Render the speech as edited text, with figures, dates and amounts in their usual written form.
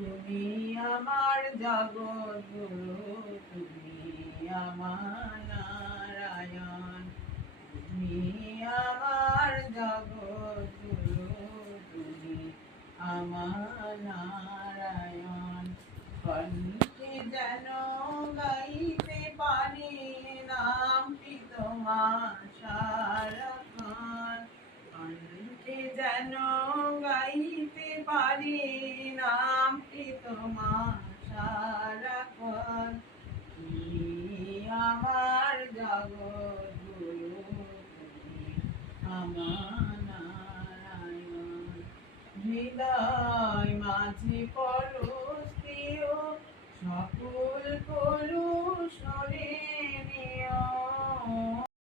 তুমি আমার জগৎগুরু, তুমি আমার নারায়ণ। তুমি আমার জগৎগুরু, তুমি আমার নারায়ণ। কণ্ঠে যেন গাইতে পারি নামটি তোমার সারাক্ষণ। কণ্ঠে যেন গাইতে পারি নামটি তোমার সারাক্ষণ। তুমি আমার জগৎগুরু, তুমি আমার নারায়ণ। হৃদয় মাঝে পরশ দিও, সকল